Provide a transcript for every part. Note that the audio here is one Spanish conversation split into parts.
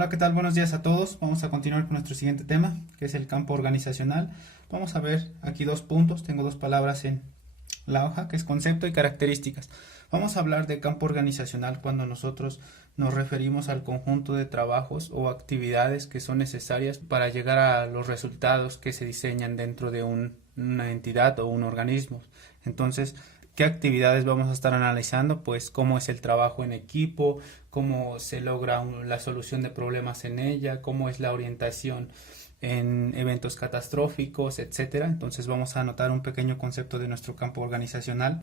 Hola, ¿qué tal? Buenos días a todos. Vamos a continuar con nuestro siguiente tema, que es el campo organizacional. Vamos a ver aquí dos puntos. Tengo dos palabras en la hoja, que es concepto y características. Vamos a hablar de campo organizacional cuando nosotros nos referimos al conjunto de trabajos o actividades que son necesarias para llegar a los resultados que se diseñan dentro de una entidad o un organismo. Entonces, ¿qué actividades vamos a estar analizando? Pues cómo es el trabajo en equipo, cómo se logra la solución de problemas en ella, cómo es la orientación en eventos catastróficos, etcétera. Entonces vamos a anotar un pequeño concepto de nuestro campo organizacional.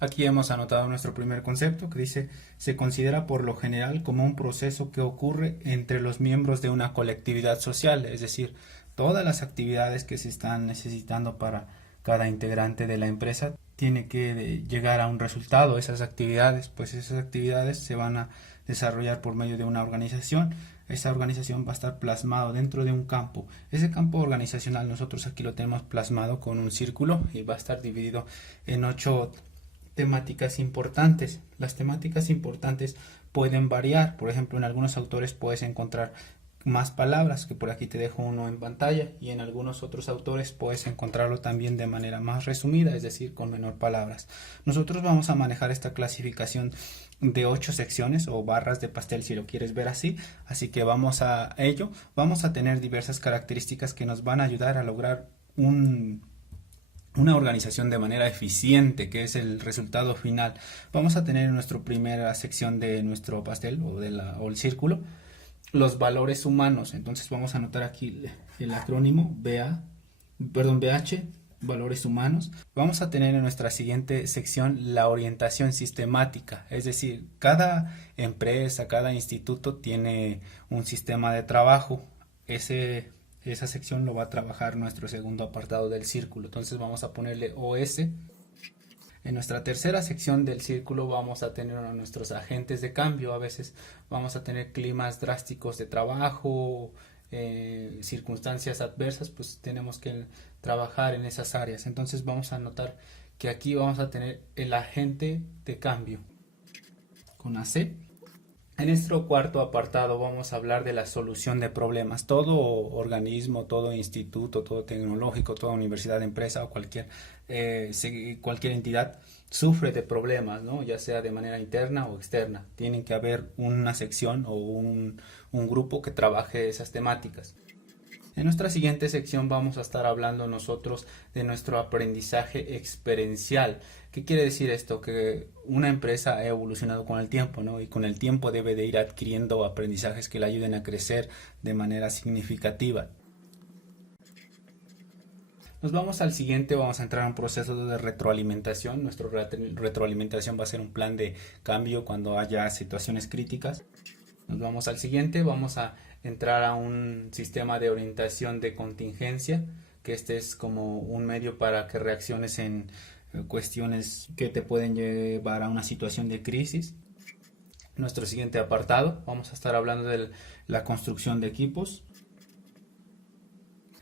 Aquí hemos anotado nuestro primer concepto que dice: se considera por lo general como un proceso que ocurre entre los miembros de una colectividad social, es decir, todas las actividades que se están necesitando para cada integrante de la empresa tiene que llegar a un resultado. Esas actividades, pues esas actividades se van a desarrollar por medio de una organización. Esa organización va a estar plasmado dentro de un campo. Ese campo organizacional nosotros aquí lo tenemos plasmado con un círculo y va a estar dividido en 8 temáticas importantes. Las temáticas importantes pueden variar. Por ejemplo, en algunos autores puedes encontrar más palabras, que por aquí te dejo uno en pantalla, y en algunos otros autores puedes encontrarlo también de manera más resumida, es decir, con menor palabras. Nosotros vamos a manejar esta clasificación de 8 secciones o barras de pastel, si lo quieres ver así que vamos a ello. Vamos a tener diversas características que nos van a ayudar a lograr una organización de manera eficiente, que es el resultado final. Vamos a tener en nuestra primera sección de nuestro pastel o el círculo los valores humanos. Entonces vamos a anotar aquí el acrónimo BH, valores humanos. Vamos a tener en nuestra siguiente sección la orientación sistemática, es decir, cada empresa, cada instituto tiene un sistema de trabajo. Esa sección lo va a trabajar nuestro segundo apartado del círculo. Entonces vamos a ponerle OS. En nuestra tercera sección del círculo vamos a tener a nuestros agentes de cambio. A veces vamos a tener climas drásticos de trabajo, circunstancias adversas, pues tenemos que trabajar en esas áreas. Entonces vamos a notar que aquí vamos a tener el agente de cambio con AC. En nuestro cuarto apartado vamos a hablar de la solución de problemas. Todo organismo, todo instituto, todo tecnológico, toda universidad, empresa o cualquier entidad sufre de problemas, ¿no? Ya sea de manera interna o externa. Tienen que haber una sección o un grupo que trabaje esas temáticas. En nuestra siguiente sección vamos a estar hablando nosotros de nuestro aprendizaje experiencial. ¿Qué quiere decir esto? Que una empresa ha evolucionado con el tiempo, ¿no? Y con el tiempo debe de ir adquiriendo aprendizajes que le ayuden a crecer de manera significativa. Nos vamos al siguiente, vamos a entrar a un proceso de retroalimentación. Nuestra retroalimentación va a ser un plan de cambio cuando haya situaciones críticas. Nos vamos al siguiente, vamos a entrar a un sistema de orientación de contingencia, que este es como un medio para que reacciones en cuestiones que te pueden llevar a una situación de crisis. Nuestro siguiente apartado, vamos a estar hablando de la construcción de equipos.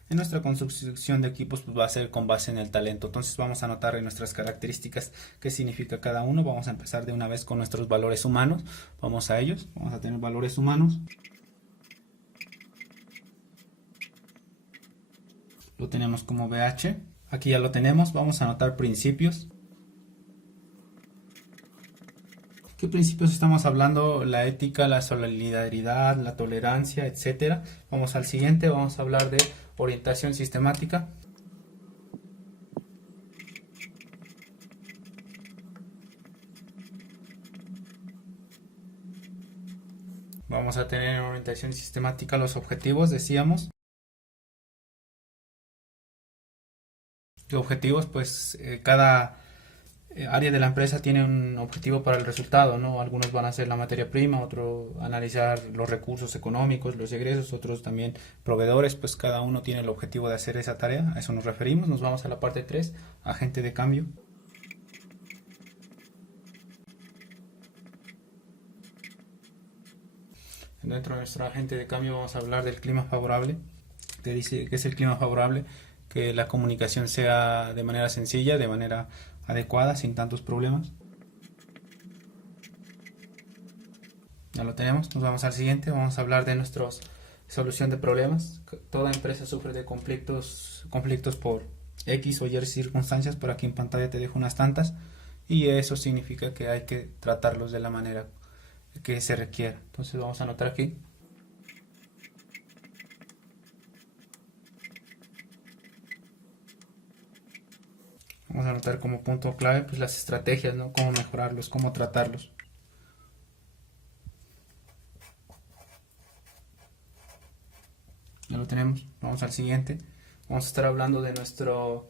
En nuestra construcción de equipos pues va a ser con base en el talento. Entonces vamos a anotar en nuestras características qué significa cada uno. Vamos a empezar de una vez con nuestros valores humanos. Vamos a ellos. Vamos a tener valores humanos. Lo tenemos como BH. Aquí ya lo tenemos. Vamos a anotar principios. ¿Qué principios estamos hablando? La ética, la solidaridad, la tolerancia, etcétera. Vamos al siguiente. Vamos a hablar de orientación sistemática. Vamos a tener en orientación sistemática los objetivos, decíamos. ¿Qué objetivos? Pues cada área de la empresa tiene un objetivo para el resultado, ¿no? Algunos van a hacer la materia prima, otros analizar los recursos económicos, los egresos, otros también proveedores, pues cada uno tiene el objetivo de hacer esa tarea, a eso nos referimos. Nos vamos a la parte 3, agente de cambio. Dentro de nuestro agente de cambio vamos a hablar del clima favorable. Te dice que es el clima favorable, que la comunicación sea de manera sencilla, de manera adecuada, sin tantos problemas. Ya lo tenemos, nos vamos al siguiente. Vamos a hablar de nuestra solución de problemas. Toda empresa sufre de conflictos por X o Y circunstancias. Por aquí en pantalla te dejo unas tantas, y eso significa que hay que tratarlos de la manera que se requiera. Entonces vamos a anotar aquí. Vamos a anotar como punto clave pues las estrategias, ¿no? Cómo mejorarlos, cómo tratarlos. Ya lo tenemos. Vamos al siguiente. Vamos a estar hablando de nuestro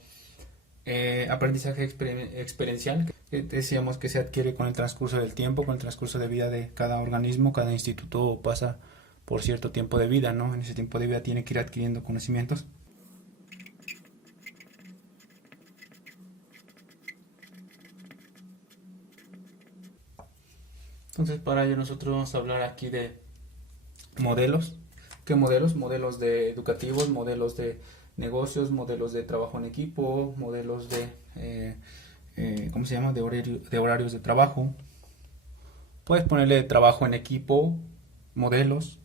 aprendizaje experiencial, que decíamos que se adquiere con el transcurso del tiempo, con el transcurso de vida de cada organismo. Cada instituto pasa por cierto tiempo de vida, ¿no? En ese tiempo de vida tiene que ir adquiriendo conocimientos. Entonces para ello nosotros vamos a hablar aquí de modelos. ¿Qué modelos? Modelos de educativos, modelos de negocios, modelos de trabajo en equipo, modelos de, ¿cómo se llama? De horarios de trabajo. Puedes ponerle trabajo en equipo, modelos.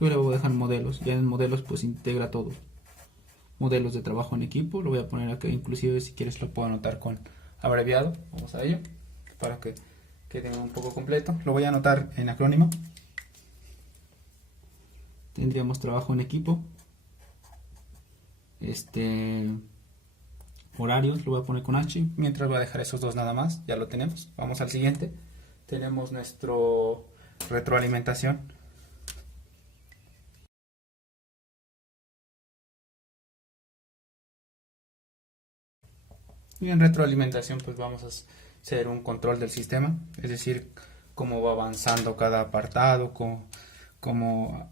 Yo le voy a dejar modelos. Ya en modelos pues integra todo. Modelos de trabajo en equipo. Lo voy a poner aquí, inclusive si quieres lo puedo anotar con abreviado. Vamos a ello para que quede un poco completo. Lo voy a anotar en acrónimo. Tendríamos trabajo en equipo, horarios, lo voy a poner con H, mientras voy a dejar esos dos nada más. Ya lo tenemos. Vamos al siguiente. Tenemos nuestro retroalimentación. Y en retroalimentación pues vamos a hacer un control del sistema, es decir, cómo va avanzando cada apartado, cómo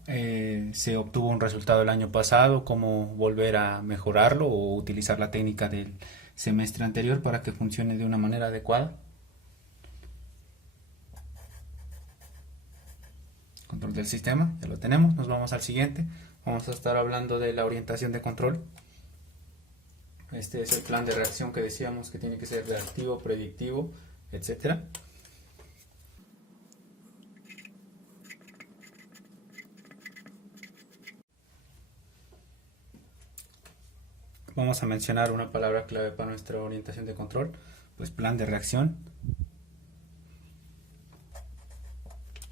se obtuvo un resultado el año pasado, cómo volver a mejorarlo o utilizar la técnica del semestre anterior para que funcione de una manera adecuada. Control del sistema, ya lo tenemos. Nos vamos al siguiente. Vamos a estar hablando de la orientación de control. Este es el plan de reacción que decíamos que tiene que ser reactivo, predictivo, etcétera. Vamos a mencionar una palabra clave para nuestra orientación de control, pues plan de reacción.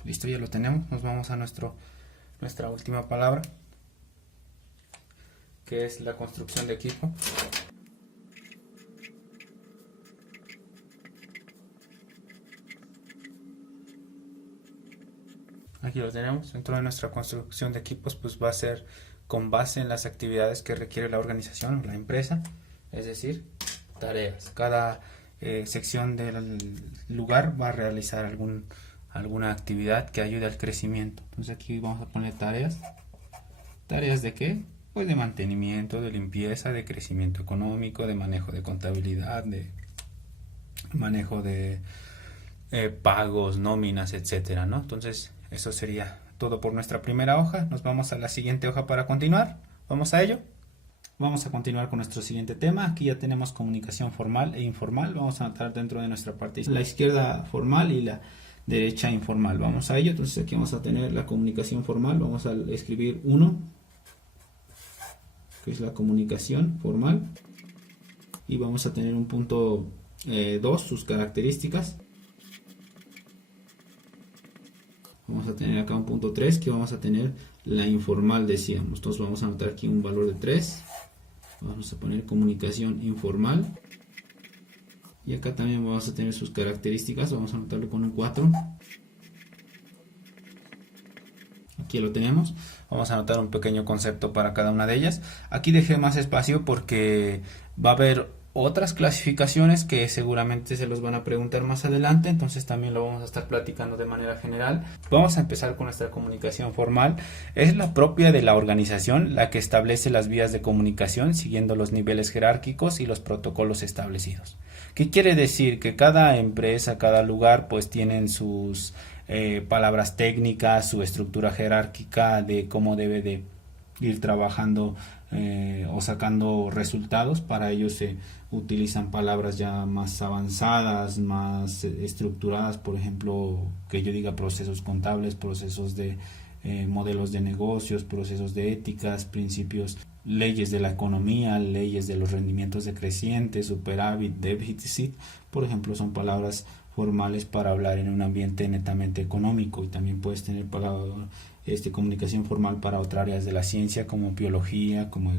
Listo, ya lo tenemos. Nos vamos a nuestra última palabra, que es la construcción de equipo. Aquí lo tenemos. Dentro de nuestra construcción de equipos pues va a ser con base en las actividades que requiere la organización o la empresa, es decir, tareas. Cada sección del lugar va a realizar alguna actividad que ayude al crecimiento. Entonces aquí vamos a poner tareas. ¿Tareas de qué? Pues de mantenimiento, de limpieza, de crecimiento económico, de manejo de contabilidad, de manejo de pagos, nóminas, etcétera, ¿no? Entonces eso sería todo por nuestra primera hoja. Nos vamos a la siguiente hoja para continuar. Vamos a ello. Vamos a continuar con nuestro siguiente tema. Aquí ya tenemos comunicación formal e informal. Vamos a anotar dentro de nuestra parte la izquierda formal y la derecha informal. Vamos a ello. Entonces aquí vamos a tener la comunicación formal. Vamos a escribir 1, que es la comunicación formal. Y vamos a tener un punto 2, sus características. Vamos a tener acá un punto 3, que vamos a tener la informal, decíamos. Entonces vamos a anotar aquí un valor de 3. Vamos a poner comunicación informal. Y acá también vamos a tener sus características. Vamos a anotarlo con un 4. Aquí lo tenemos. Vamos a anotar un pequeño concepto para cada una de ellas. Aquí dejé más espacio porque va a haber otras clasificaciones que seguramente se los van a preguntar más adelante, entonces también lo vamos a estar platicando de manera general. Vamos a empezar con nuestra comunicación formal. Es la propia de la organización la que establece las vías de comunicación siguiendo los niveles jerárquicos y los protocolos establecidos. ¿Qué quiere decir? Que cada empresa, cada lugar pues tienen sus palabras técnicas, su estructura jerárquica de cómo debe de ir trabajando o sacando resultados. Para ello se utilizan palabras ya más avanzadas, más estructuradas, por ejemplo, que yo diga procesos contables, procesos de modelos de negocios, procesos de éticas, principios, leyes de la economía, leyes de los rendimientos decrecientes, superávit, déficit, por ejemplo, son palabras formales para hablar en un ambiente netamente económico. Y también puedes tener comunicación formal para otras áreas de la ciencia como biología, como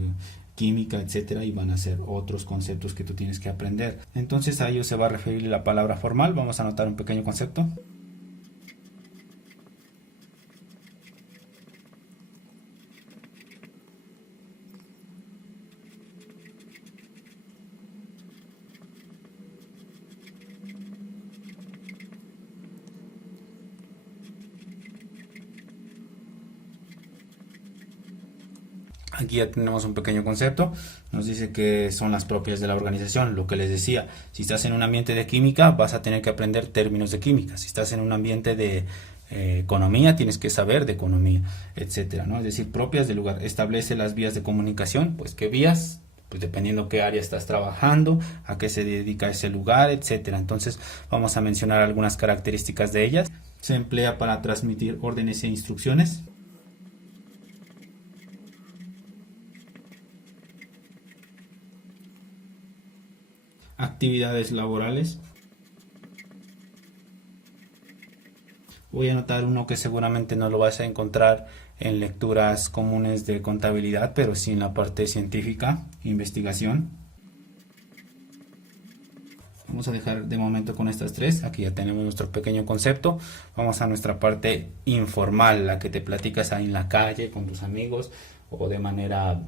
química, etcétera, y van a ser otros conceptos que tú tienes que aprender. Entonces a ello se va a referir la palabra formal. Vamos a anotar un pequeño concepto. Aquí ya tenemos un pequeño concepto. Nos dice que son las propias de la organización. Lo que les decía, si estás en un ambiente de química, vas a tener que aprender términos de química. Si estás en un ambiente de economía, tienes que saber de economía, etcétera, ¿no? Es decir, propias del lugar. Establece las vías de comunicación. Pues, ¿qué vías? Pues dependiendo qué área estás trabajando, a qué se dedica ese lugar, etcétera. Entonces, vamos a mencionar algunas características de ellas. Se emplea para transmitir órdenes e instrucciones. Actividades laborales. Voy a anotar uno que seguramente no lo vas a encontrar en lecturas comunes de contabilidad, pero sí en la parte científica, investigación. Vamos a dejar de momento con estas tres. Aquí ya tenemos nuestro pequeño concepto. Vamos a nuestra parte informal, la que te platicas ahí en la calle con tus amigos o de manera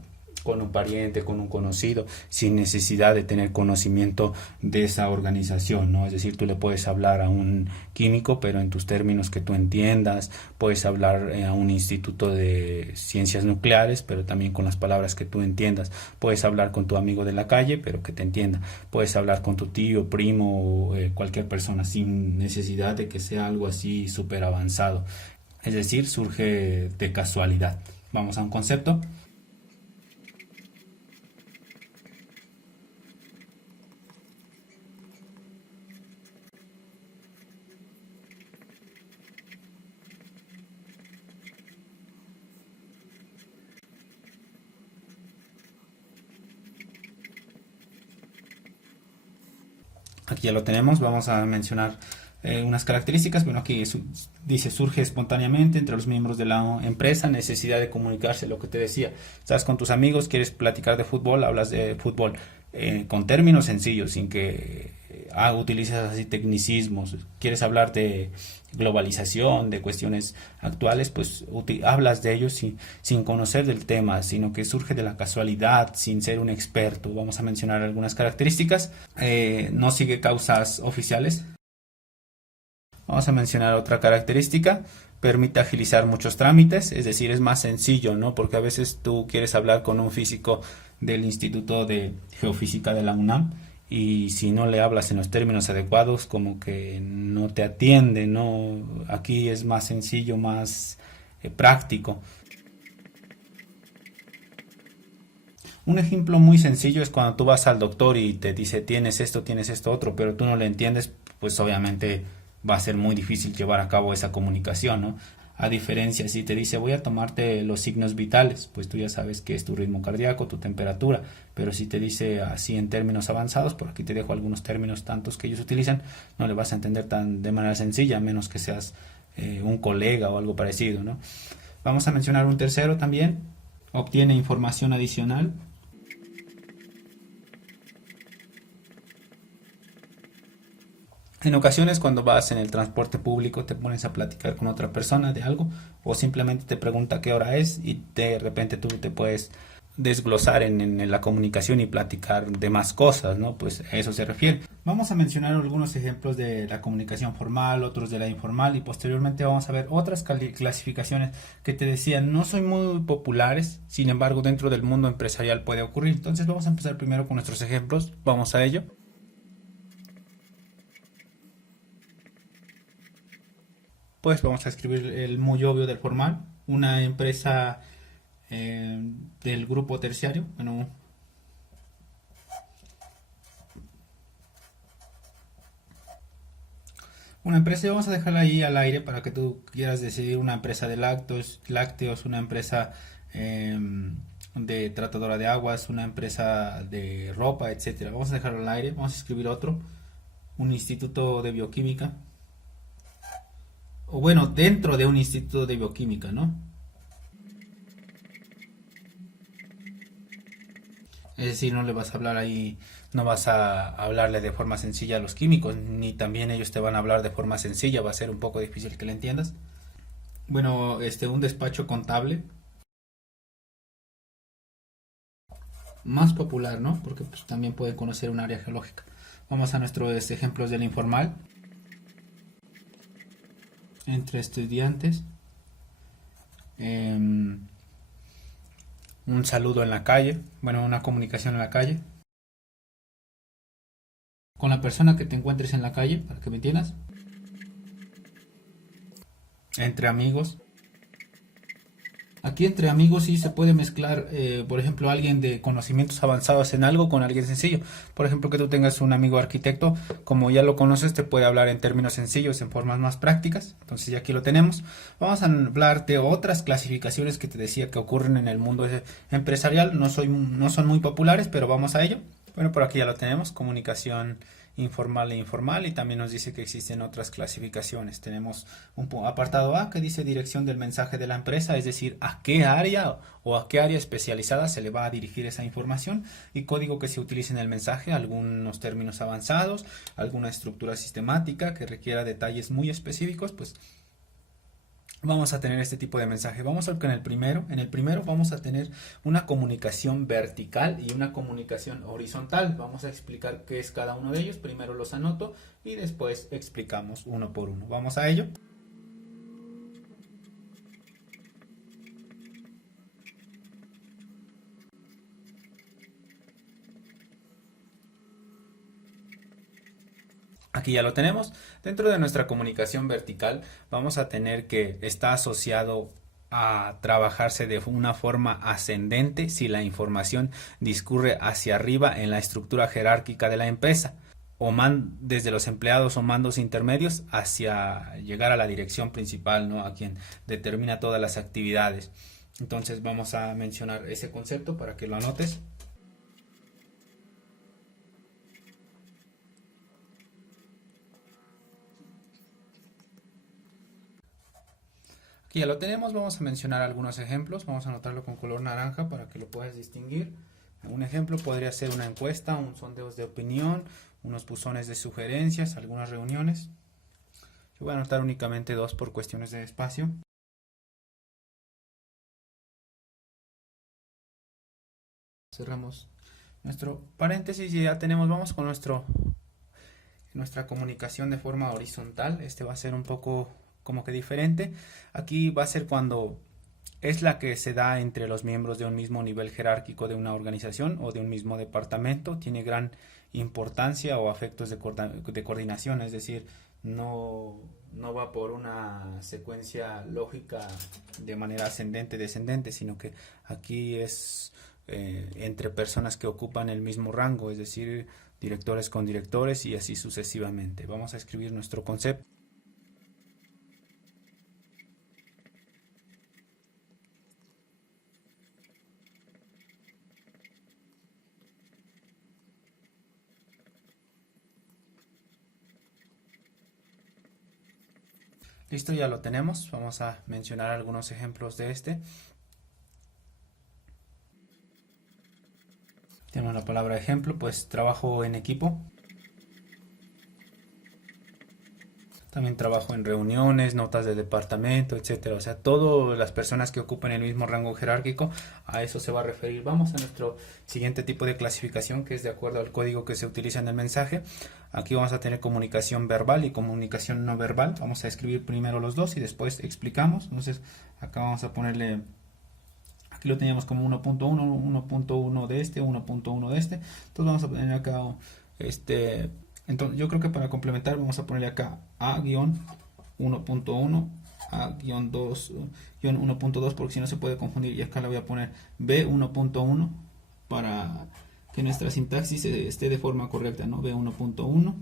con un pariente, con un conocido, sin necesidad de tener conocimiento de esa organización, ¿no? Es decir, tú le puedes hablar a un químico, pero en tus términos que tú entiendas, puedes hablar a un instituto de ciencias nucleares, pero también con las palabras que tú entiendas, puedes hablar con tu amigo de la calle, pero que te entienda, puedes hablar con tu tío, primo, o cualquier persona, sin necesidad de que sea algo así súper avanzado, es decir, surge de casualidad. Vamos a un concepto. Aquí ya lo tenemos, vamos a mencionar unas características. Bueno, aquí dice surge espontáneamente entre los miembros de la empresa, necesidad de comunicarse, lo que te decía. Estás con tus amigos, quieres platicar de fútbol, hablas de fútbol con términos sencillos, sin que utilices así tecnicismos. Quieres hablar de globalización, de cuestiones actuales, pues hablas de ellos sin conocer del tema, sino que surge de la casualidad, sin ser un experto. Vamos a mencionar algunas características. No sigue causas oficiales. Vamos a mencionar otra característica. Permite agilizar muchos trámites, es decir, es más sencillo, ¿no? Porque a veces tú quieres hablar con un físico del Instituto de Geofísica de la UNAM y si no le hablas en los términos adecuados, como que no te atiende, ¿no? Aquí es más sencillo, más práctico. Un ejemplo muy sencillo es cuando tú vas al doctor y te dice tienes esto otro, pero tú no le entiendes, pues obviamente va a ser muy difícil llevar a cabo esa comunicación, ¿no? A diferencia, si te dice voy a tomarte los signos vitales, pues tú ya sabes que es tu ritmo cardíaco, tu temperatura, pero si te dice así en términos avanzados, por aquí te dejo algunos términos tantos que ellos utilizan, no le vas a entender tan de manera sencilla, a menos que seas un colega o algo parecido, ¿no? Vamos a mencionar un tercero también, obtiene información adicional. En ocasiones cuando vas en el transporte público te pones a platicar con otra persona de algo o simplemente te pregunta qué hora es y de repente tú te puedes desglosar en la comunicación y platicar de más cosas, ¿no? Pues a eso se refiere. Vamos a mencionar algunos ejemplos de la comunicación formal, otros de la informal y posteriormente vamos a ver otras clasificaciones que te decía no son muy populares, sin embargo dentro del mundo empresarial puede ocurrir. Entonces vamos a empezar primero con nuestros ejemplos, vamos a ello. Pues vamos a escribir el muy obvio del formal, una empresa del grupo terciario, bueno, una empresa, y vamos a dejarla ahí al aire para que tú quieras decidir una empresa de lácteos, una empresa de tratadora de aguas, una empresa de ropa, etcétera. Vamos a dejarlo al aire, vamos a escribir otro, un instituto de bioquímica, o bueno, dentro de un instituto de bioquímica, ¿no? Es decir, no le vas a hablar ahí, no vas a hablarle de forma sencilla a los químicos, ni también ellos te van a hablar de forma sencilla, va a ser un poco difícil que le entiendas. Bueno, un despacho contable más popular, ¿no? Porque pues, también pueden conocer un área geológica. Vamos a nuestros ejemplos del informal. Entre estudiantes. Un saludo en la calle. Bueno, una comunicación en la calle. Con la persona que te encuentres en la calle, para que me entiendas. Entre amigos. Aquí entre amigos sí se puede mezclar, por ejemplo, alguien de conocimientos avanzados en algo con alguien sencillo. Por ejemplo, que tú tengas un amigo arquitecto, como ya lo conoces, te puede hablar en términos sencillos, en formas más prácticas. Entonces ya aquí lo tenemos. Vamos a hablar de otras clasificaciones que te decía que ocurren en el mundo empresarial. No son muy populares, pero vamos a ello. Bueno, por aquí ya lo tenemos, comunicación informal e informal, y también nos dice que existen otras clasificaciones. Tenemos un apartado A que dice dirección del mensaje de la empresa, es decir, a qué área o a qué área especializada se le va a dirigir esa información, y código que se utilice en el mensaje, algunos términos avanzados, alguna estructura sistemática que requiera detalles muy específicos, pues vamos a tener este tipo de mensaje. Vamos a ver que en el primero. En el primero vamos a tener una comunicación vertical y una comunicación horizontal. Vamos a explicar qué es cada uno de ellos. Primero los anoto y después explicamos uno por uno. Vamos a ello. Aquí ya lo tenemos. Dentro de nuestra comunicación vertical vamos a tener que está asociado a trabajarse de una forma ascendente si la información discurre hacia arriba en la estructura jerárquica de la empresa, o desde los empleados o mandos intermedios hacia llegar a la dirección principal, ¿no? A quien determina todas las actividades. Entonces vamos a mencionar ese concepto para que lo anotes. Aquí ya lo tenemos, vamos a mencionar algunos ejemplos, vamos a anotarlo con color naranja para que lo puedas distinguir. Un ejemplo podría ser una encuesta, un sondeo de opinión, unos buzones de sugerencias, algunas reuniones. Yo voy a anotar únicamente dos por cuestiones de espacio. Cerramos nuestro paréntesis y ya tenemos, vamos con nuestra comunicación de forma horizontal. Este va a ser un poco como que diferente. Aquí va a ser cuando es la que se da entre los miembros de un mismo nivel jerárquico de una organización o de un mismo departamento. Tiene gran importancia o afectos de coordinación, es decir, no va por una secuencia lógica de manera ascendente-descendente, sino que aquí es entre personas que ocupan el mismo rango, es decir, directores con directores y así sucesivamente. Vamos a escribir nuestro concepto. Listo, ya lo tenemos. Vamos a mencionar algunos ejemplos de este. Tenemos la palabra ejemplo, pues trabajo en equipo. También trabajo en reuniones, notas de departamento, etcétera. O sea, todas las personas que ocupen el mismo rango jerárquico, a eso se va a referir. Vamos a nuestro siguiente tipo de clasificación, que es de acuerdo al código que se utiliza en el mensaje. Aquí vamos a tener comunicación verbal y comunicación no verbal. Vamos a escribir primero los dos y después explicamos. Entonces, acá vamos a ponerle, aquí lo teníamos como 1.1, 1.1 de este, 1.1 de este. Entonces vamos a poner acá entonces yo creo que para complementar vamos a ponerle acá A-1.1, A-2, 1.2, porque si no se puede confundir, y acá le voy a poner B1.1 para que nuestra sintaxis esté de forma correcta, ¿no? B1.1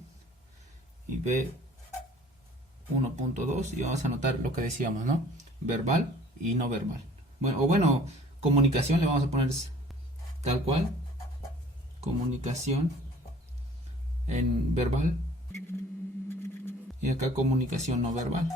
y B1.2, y vamos a anotar lo que decíamos, ¿no? Verbal y no verbal. Bueno, comunicación le vamos a poner tal cual, comunicación en verbal, y acá comunicación no verbal.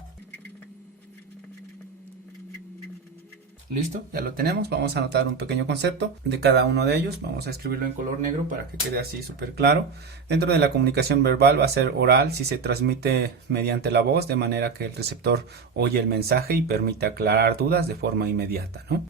Listo, ya lo tenemos. Vamos a anotar un pequeño concepto de cada uno de ellos. Vamos a escribirlo en color negro para que quede así súper claro. Dentro de la comunicación verbal va a ser oral si se transmite mediante la voz, de manera que el receptor oye el mensaje y permite aclarar dudas de forma inmediata, ¿no?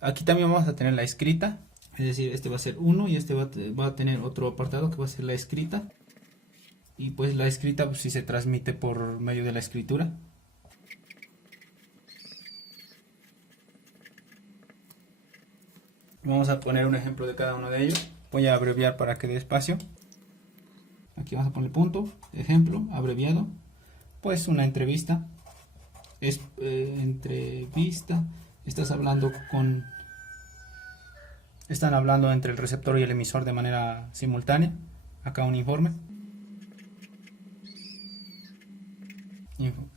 Aquí también vamos a tener la escrita, es decir, este va a ser uno y este va a tener otro apartado que va a ser la escrita. Y pues la escrita, pues, si se transmite por medio de la escritura. Vamos a poner un ejemplo de cada uno de ellos. Voy a abreviar para que dé espacio. Aquí vamos a poner punto, ejemplo, abreviado. Pues una entrevista. Es entrevista. Están hablando entre el receptor y el emisor de manera simultánea. Acá un informe.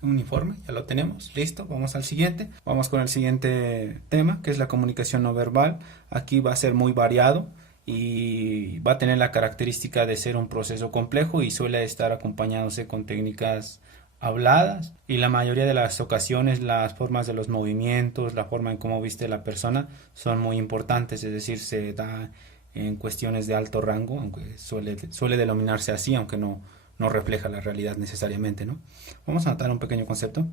Un informe, ya lo tenemos, listo. Vamos al siguiente. Vamos con el siguiente tema, que es la comunicación no verbal. Aquí va a ser muy variado y va a tener la característica de ser un proceso complejo y suele estar acompañándose con técnicas habladas, y la mayoría de las ocasiones las formas de los movimientos, la forma en cómo viste la persona son muy importantes, es decir, se da en cuestiones de alto rango, aunque suele denominarse así, aunque no refleja la realidad necesariamente, ¿no? Vamos a anotar un pequeño concepto.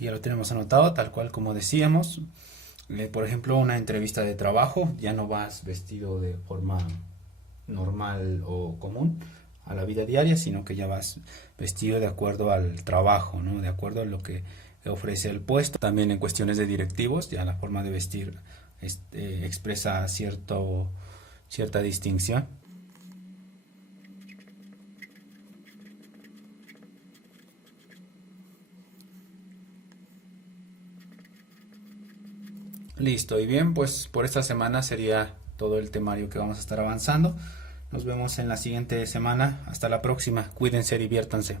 Ya lo tenemos anotado, tal cual como decíamos. Por ejemplo, una entrevista de trabajo, ya no vas vestido de forma normal o común a la vida diaria, sino que ya vas vestido de acuerdo al trabajo, ¿no? De acuerdo a lo que ofrece el puesto. También en cuestiones de directivos, ya la forma de vestir expresa cierta distinción. Listo, y bien, pues por esta semana sería todo el temario que vamos a estar avanzando. Nos vemos en la siguiente semana. Hasta la próxima. Cuídense, diviértanse.